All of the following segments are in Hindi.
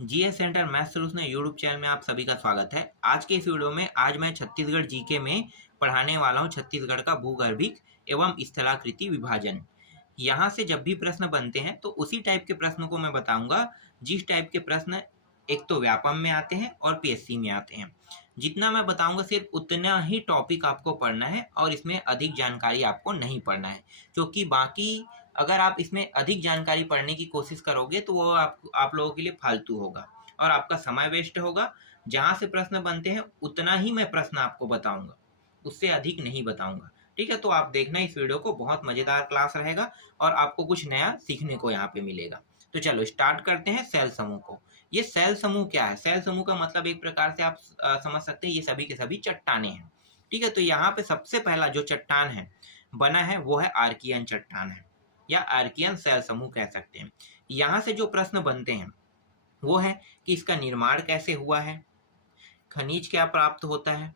GS centre math solution YouTube channel में आप सभी का स्वागत है। आज के इस वीडियो में मैं छत्तीसगढ़ जीके में पढ़ाने वाला हूं छत्तीसगढ़ का भूगर्भिक एवं स्थलाकृति विभाजन। यहाँ से जब भी प्रश्न बनते हैं तो उसी टाइप के प्रश्नों को मैं बताऊंगा जिस टाइप के प्रश्न एक तो व्यापम में आते हैं और पीएससी में आते हैं। जितना मैं बताऊंगा सिर्फ उतना ही टॉपिक आपको पढ़ना है और इसमें अधिक जानकारी आपको नहीं पढ़ना है, क्योंकि बाकी अगर आप इसमें अधिक जानकारी पढ़ने की कोशिश करोगे तो वो आप लोगों के लिए फालतू होगा और आपका समय वेस्ट होगा। जहाँ से प्रश्न बनते हैं उतना ही मैं प्रश्न आपको बताऊंगा, उससे अधिक नहीं बताऊंगा। ठीक है, तो आप देखना इस वीडियो को, बहुत मजेदार क्लास रहेगा और आपको कुछ नया सीखने को यहाँ पे मिलेगा। तो चलो स्टार्ट करते हैं सेल समूह को। ये सेल समूह क्या है? सेल समूह का मतलब एक प्रकार से आप समझ सकते हैं ये सभी के सभी चट्टाने हैं। ठीक है, तो यहाँ पे सबसे पहला जो चट्टान है बना है वो है आर्कियन चट्टान है या आर्कियन सेल समूह कह सकते हैं। यहाँ से जो प्रश्न बनते हैं वो है कि इसका निर्माण कैसे हुआ है, खनिज क्या प्राप्त होता है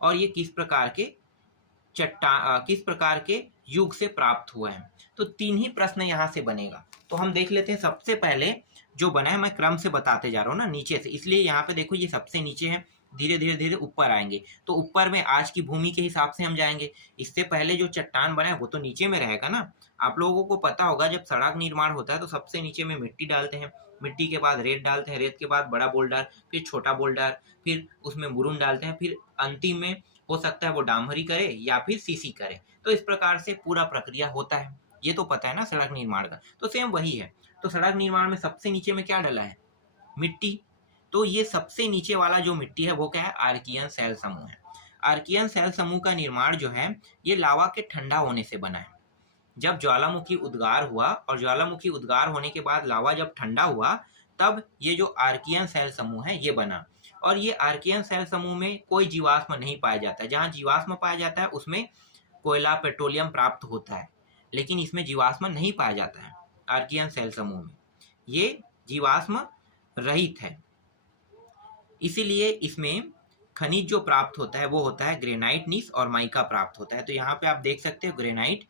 और ये किस प्रकार के युग से प्राप्त हुआ है। तो तीन ही प्रश्न यहाँ से बनेगा। तो हम देख लेते हैं। सबसे पहले जो बना है, मैं क्रम से बताते जा रहा हूँ ना नीचे से, इसलिए यहाँ पे देखो ये सबसे नीचे है, धीरे धीरे धीरे ऊपर आएंगे। तो ऊपर में आज की भूमि के हिसाब से हम जाएंगे। इससे पहले जो चट्टान बना है वो तो नीचे में रहेगा ना। आप लोगों को पता होगा जब सड़क निर्माण होता है तो सबसे नीचे में मिट्टी डालते हैं, मिट्टी के बाद रेत डालते हैं, रेत के बाद बड़ा बोल्डर, फिर छोटा बोल्डर, फिर उसमें मुरुम डालते हैं, फिर अंतिम में हो सकता है वो डामरी करे या फिर सीसी करे। तो इस प्रकार से पूरा प्रक्रिया होता है, ये तो पता है ना सड़क निर्माण का। तो सेम वही है। तो सड़क निर्माण में सबसे नीचे में क्या डला है? मिट्टी। तो ये सबसे नीचे वाला जो मिट्टी है वो क्या है? आर्कियन सेल समूह है। आर्कियन सेल समूह का निर्माण जो है ये लावा के ठंडा होने से बना है। जब ज्वालामुखी उद्गार हुआ और ज्वालामुखी उद्गार होने के बाद लावा जब ठंडा हुआ तब ये जो आर्कियन सेल समूह है ये बना। और ये आर्कियन सेल समूह में कोई जीवाश्म नहीं पाया जाता है। जहाँ जीवाश्म पाया जाता है उसमें कोयला पेट्रोलियम प्राप्त होता है, लेकिन इसमें जीवाश्म नहीं पाया जाता है। आर्कियन सेल समूह में ये जीवाश्म रहित है, इसीलिए इसमें खनिज जो प्राप्त होता है वो होता है ग्रेनाइट, नीस और माइका प्राप्त होता है। तो यहाँ पे आप देख सकते हो ग्रेनाइट,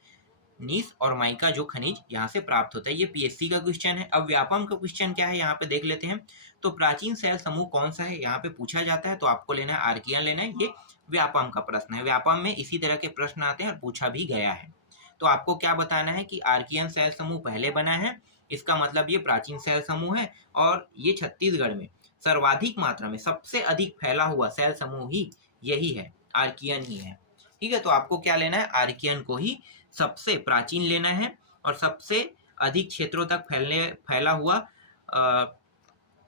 नीस और माइका जो खनिज यहाँ से प्राप्त होता है। ये पीएससी का क्वेश्चन है। अब व्यापम का क्वेश्चन क्या है यहाँ पे देख लेते हैं। तो प्राचीन सेल समूह कौन सा है यहाँ पे पूछा जाता है, तो आपको लेना है आर्कियन लेना है। ये व्यापम का प्रश्न है। व्यापम में इसी तरह के प्रश्न आते हैं और पूछा भी गया है। तो आपको क्या बताना है कि आर्कियन सेल समूह पहले बना है, इसका मतलब ये प्राचीन सेल समूह है और ये छत्तीसगढ़ में सर्वाधिक मात्रा में सबसे अधिक फैला हुआ सेल समूह ही यही है, आर्कियन ही है। ठीक है, तो आपको क्या लेना है? आर्कियन को ही सबसे प्राचीन लेना है और सबसे अधिक क्षेत्रों तक फैला हुआ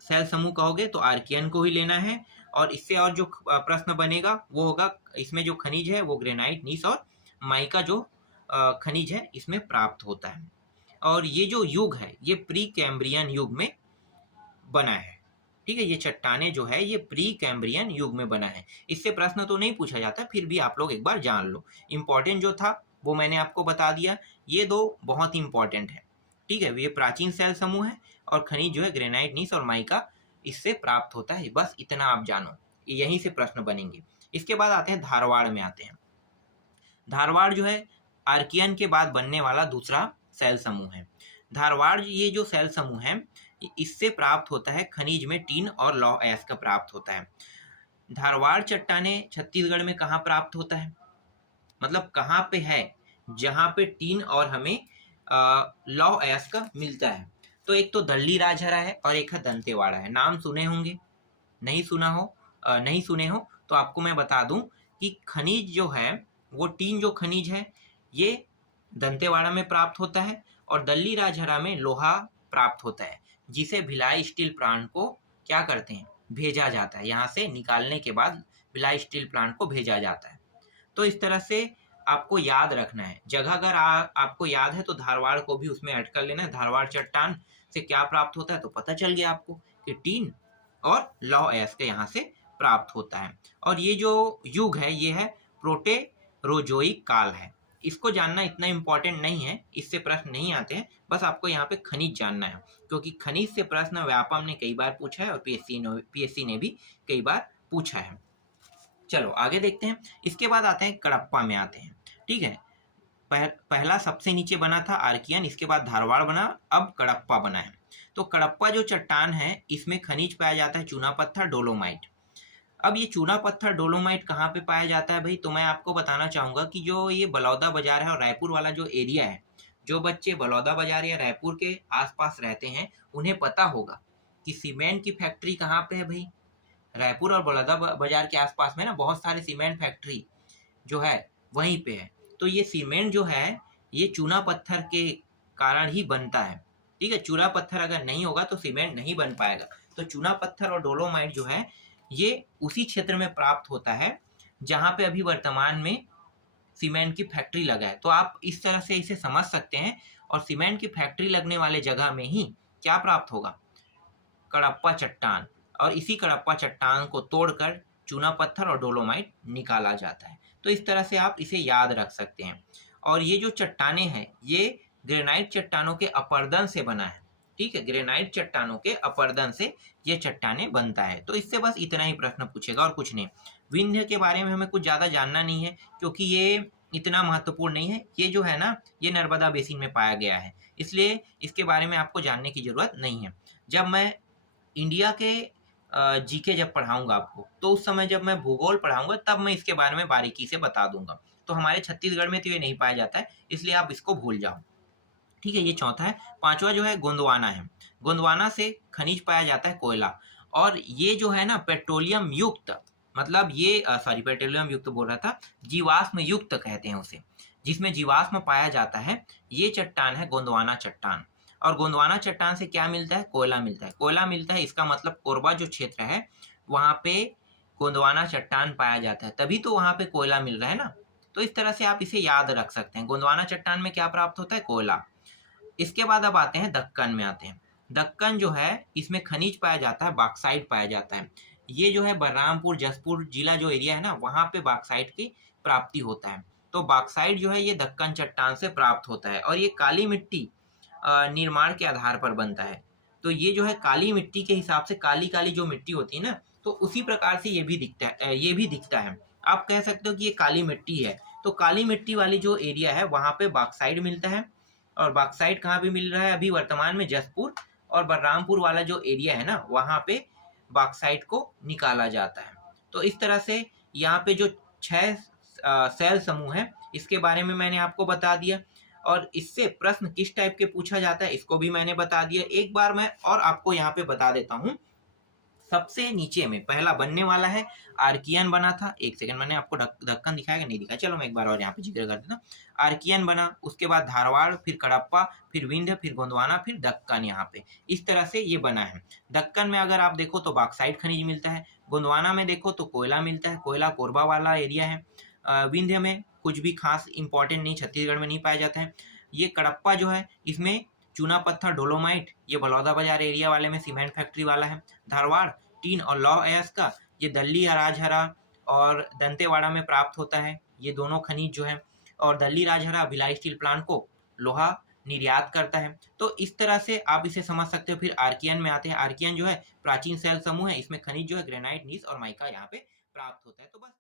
सेल समूह कहोगे तो आर्कियन को ही लेना है। और इससे और जो प्रश्न बनेगा वो होगा इसमें जो खनिज है वो ग्रेनाइट, नीस और माइका जो खनिज है इसमें प्राप्त होता है। और ये जो युग है ये प्री कैम्ब्रियन युग में बना है। ठीक है, ये चट्टाने जो है ये प्री कैम्ब्रियन युग में बना है। इससे प्रश्न तो नहीं पूछा जाता, फिर भी आप लोग एक बार जान लो। इंपॉर्टेंट जो था वो मैंने आपको बता दिया। ये दो बहुत ही इंपॉर्टेंट है। ठीक है, ये प्राचीन सेल समूह है और खनिज जो है ग्रेनाइट, नीस और माइका इससे प्राप्त होता है। बस इतना आप जानो, यहीं से प्रश्न बनेंगे। इसके बाद आते हैं धारवाड़ में आते हैं। धारवाड़ जो है आर्कियन के बाद बनने वाला दूसरा सेल समूह है। धारवाड़ ये जो सेल समूह है इससे प्राप्त होता है खनिज में टीन और लौह अयस्क प्राप्त होता है। धारवाड़ चट्टाने छत्तीसगढ़ में कहाँ प्राप्त होता है, मतलब कहाँ पे है जहाँ पे टीन और हमें लौह अयस्क मिलता है। तो एक तो दल्ली राजहरा है और एक है दंतेवाड़ा है। नाम सुने होंगे, नहीं सुने हो तो आपको मैं बता दूं कि खनिज जो है वो टीन जो खनिज है ये दंतेवाड़ा में प्राप्त होता है और दल्ली राजहरा में लोहा प्राप्त होता है, जिसे भिलाई स्टील प्लांट को क्या करते हैं, भेजा जाता है। यहाँ से निकालने के बाद भिलाई स्टील प्लांट को भेजा जाता है। तो इस तरह से आपको याद रखना है जगह। अगर आपको याद है तो धारवाड़ को भी उसमें ऐड कर लेना है। धारवाड़ चट्टान से क्या प्राप्त होता है तो पता चल गया आपको कि टीन और लौह अयस्क यहाँ से प्राप्त होता है। और ये जो युग है ये है प्रोटेरोजोइक काल है। इसको जानना इतना इम्पोर्टेंट नहीं है, इससे प्रश्न नहीं आते हैं। बस आपको यहाँ पे खनिज जानना है, क्योंकि खनिज से प्रश्न व्यापम ने कई बार पूछा है और पीएससी ने भी कई बार पूछा है। चलो आगे देखते हैं। इसके बाद आते हैं कडप्पा में आते हैं। ठीक है, पहला सबसे नीचे बना था आर्कियन, इसके बाद धारवाड़ बना, अब कडप्पा बना है। तो कडप्पा जो चट्टान है इसमें खनिज पाया जाता है चूना पत्थर, डोलोमाइट। अब ये चूना पत्थर डोलोमाइट कहाँ पे पाया जाता है भाई, तो मैं आपको बताना चाहूँगा कि जो ये बलौदा बाजार है और रायपुर वाला जो एरिया है, जो बच्चे बलौदा बाजार या रायपुर के आसपास रहते हैं उन्हें पता होगा कि सीमेंट की फैक्ट्री कहाँ पे है भाई। रायपुर और बलौदा बाजार के आसपास में ना बहुत सारे सीमेंट फैक्ट्री जो है वहीं पे है। तो ये सीमेंट जो है ये चूना पत्थर के कारण ही बनता है, ठीक है। चूना पत्थर अगर नहीं होगा तो सीमेंट नहीं बन पाएगा। तो चूना पत्थर और डोलोमाइट जो है ये उसी क्षेत्र में प्राप्त होता है जहाँ पे अभी वर्तमान में सीमेंट की फैक्ट्री लगा है। तो आप इस तरह से इसे समझ सकते हैं। और सीमेंट की फैक्ट्री लगने वाले जगह में ही क्या प्राप्त होगा, कडप्पा चट्टान। और इसी कडप्पा चट्टान को तोड़कर चूना पत्थर और डोलोमाइट निकाला जाता है। तो इस तरह से आप इसे याद रख सकते हैं। और ये जो चट्टानें हैं ये ग्रेनाइट चट्टानों के अपर्दन से बना है, ठीक है। ग्रेनाइट चट्टानों के अपर्दन से ये चट्टानें बनता है। तो इससे बस इतना ही प्रश्न पूछेगा और कुछ नहीं। विंध्य के बारे में हमें कुछ ज़्यादा जानना नहीं है क्योंकि ये इतना महत्वपूर्ण नहीं है। ये जो है ना ये नर्मदा बेसिन में पाया गया है, इसलिए इसके बारे में आपको जानने की ज़रूरत नहीं है। जब मैं इंडिया के जीके जब पढ़ाऊंगा आपको तो उस समय जब मैं भूगोल पढ़ाऊंगा तब मैं इसके बारे में बारीकी से बता दूंगा। तो हमारे छत्तीसगढ़ में तो ये नहीं पाया जाता है, इसलिए आप इसको भूल जाओ, ठीक है। ये चौथा है। पांचवा जो है गोंदवाना है। गोंदवाना से खनिज पाया जाता है कोयला। और ये जो है ना पेट्रोलियम युक्त, मतलब ये पेट्रोलियम युक्त बोल रहा था, जीवाश्म युक्त कहते हैं उसे, जिसमें जीवाश्म पाया जाता है। ये चट्टान है गोंदवाना चट्टान। और गोंदवाना चट्टान से क्या मिलता है, कोयला मिलता है। कोयला मिलता है इसका मतलब कोरबा जो क्षेत्र है वहाँ पे गोंदवाना चट्टान पाया जाता है, तभी तो वहाँ पे कोयला मिल रहा है ना। तो इस तरह से आप इसे याद रख सकते हैं। गोंदवाना चट्टान में क्या प्राप्त होता है, कोयला। इसके बाद अब आते हैं दक्कन में आते हैं। दक्कन जो है इसमें खनिज पाया जाता है, बॉक्साइट पाया जाता है। ये जो है बलरामपुर जसपुर जिला जो एरिया है ना वहाँ पे बॉक्साइट की प्राप्ति होता है। तो बॉक्साइट जो है ये दक्कन चट्टान से प्राप्त होता है। और ये काली मिट्टी निर्माण के आधार पर बनता है। तो ये जो है काली मिट्टी के हिसाब से, काली काली जो मिट्टी होती है ना, तो उसी प्रकार से ये भी दिखता है। आप कह सकते हो कि ये काली मिट्टी है। तो काली मिट्टी वाली जो एरिया है वहाँ पे बॉक्साइट मिलता है। और बॉक्साइट कहाँ पे मिल रहा है अभी वर्तमान में, जसपुर और बलरामपुर वाला जो एरिया है ना वहाँ पे बॉक्साइट को निकाला जाता है। तो इस तरह से यहाँ पे जो 6 सेल समूह है इसके बारे में मैंने आपको बता दिया। और इससे प्रश्न किस टाइप के पूछा जाता है इसको भी मैंने बता दिया। एक बार मैं और आपको यहाँ पे बता देता हूँ। सबसे नीचे में पहला बनने वाला है आर्कियन बना था। एक सेकंड, मैंने आपको दक्कन दिखाया कि नहीं दिखाया, चलो मैं एक बार और यहाँ पे जिक्र कर देता हूँ। आर्कियन बना, उसके बाद धारवाड़, फिर कडप्पा, फिर विंध्य, फिर गोंदवाना, फिर दक्कन। यहाँ पे इस तरह से ये बना है। दक्कन में अगर आप देखो तो बॉक्साइट खनिज मिलता है। गोंदवाना में देखो तो कोयला मिलता है, कोयला कोरबा वाला एरिया है। विंध्य में कुछ भी खास इंपॉर्टेंट नहीं, छत्तीसगढ़ में नहीं पाया जाता है। ये कडप्पा जो है इसमें चूना पत्थर डोलोमाइट, ये बलौदा बाजार एरिया वाले में सीमेंट फैक्ट्री वाला है। धारवाड़ टीन और लौह अयस्क का, ये दल्ली राजहरा और दंतेवाड़ा में प्राप्त होता है, ये दोनों खनिज जो है। और दल्ली राजहरा भिलाई स्टील प्लांट को लोहा निर्यात करता है। तो इस तरह से आप इसे समझ सकते हो। फिर आर्कियन में आते हैं। आर्कियन जो है प्राचीन सेल समूह है, इसमें खनिज जो है ग्रेनाइट, नीस और माइका यहाँ पे प्राप्त होता है। तो बस